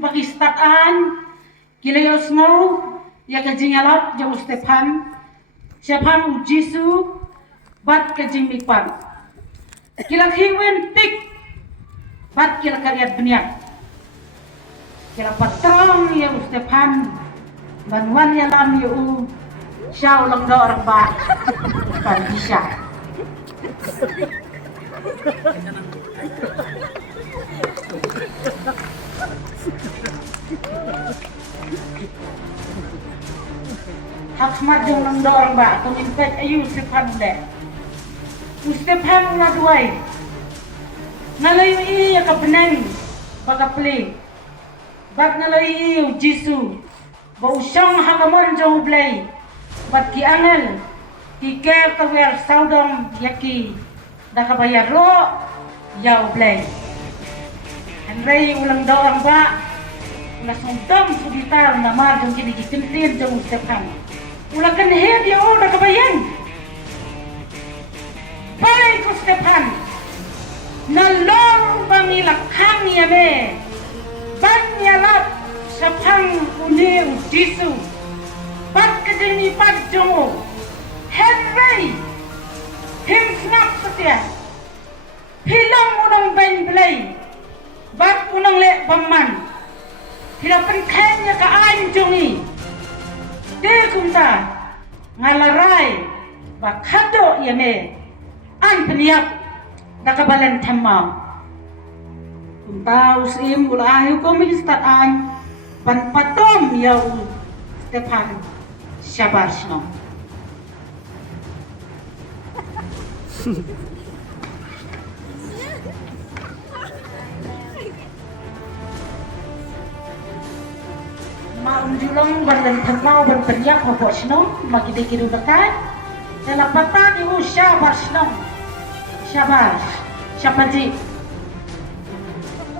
bakistataan kilayos mo ya kajingalap jauh Stefan Jisu bat kajimipan kila hiwen tik bat kila karyat beniak kila patrong ya Stefan banwan ya lam yu syau lang do orang ba pan bisa Hakmat jong lang do orang ba kung impet ayu Stefan de Stefan na duay nalayo iya ka benang baka play bat nalayo Jisu ba usyang hagamon jong blay bat ki angel ki ke kawer saudong yaki da kabayar ro yaw blay Henry ulang do orang ba ulah sungdom sugitar na mar jong kini kitintin jong Stefan ulah kan he dia udah kabayan baik ko Stefan nalong bangilakang ya me banyalap sapang uni Jisu bat kejeni pat jongo Henry him snap setia hilang unang ben belai bat unang le baman hilapan kanya ka anjongi de kumta ngalarai bakado ya me an peniap dakabalan tamau kumta usim ulayu koministaan pan patom ya Stefan Shabarsno Maung julong balan tamau ban peniap hobosno magide kiru dekat dalam patan yu Shabarsno Shabars Shapaji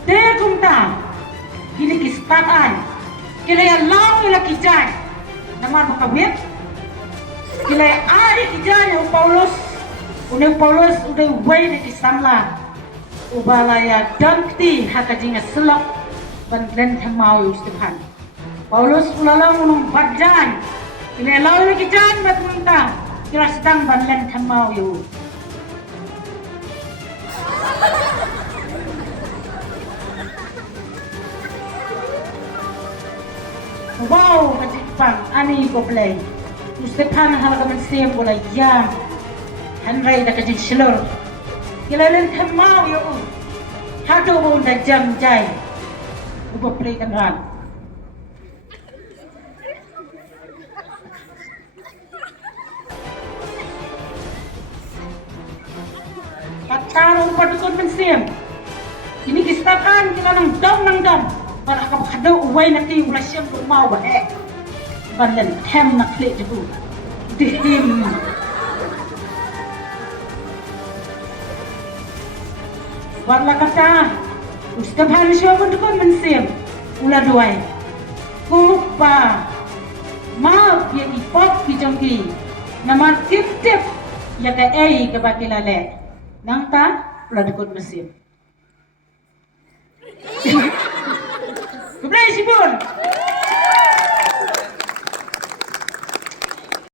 de kumta kini kistaan kila lang ila kijan namar makawit kila ari kijan yu Paulus udah way di kisamla ubalaya dangti hakajinga selok ban len tamau yu Stefan Paulus ulalang unong badjan kila lang ila kijan batmunta kila sedang ban len tamau yu wow kajipang ani ko play Stefan halaga man siyem wala yam Henry da kajin silor kilalen tamau yo hado mo da jam jay ubo play kan ran Pataro padukon man siyem ini kistakan kita nang dam para kapakado uway na kayo wala siyang umaw ba bandan hem na klik jibu dihim wala kata Stefan siya padukon man siyem ula duway kupa maaf ya ipop kijongki naman tip ya ka ay kabakilale nang ta ula dukon man siyem Kublay sibon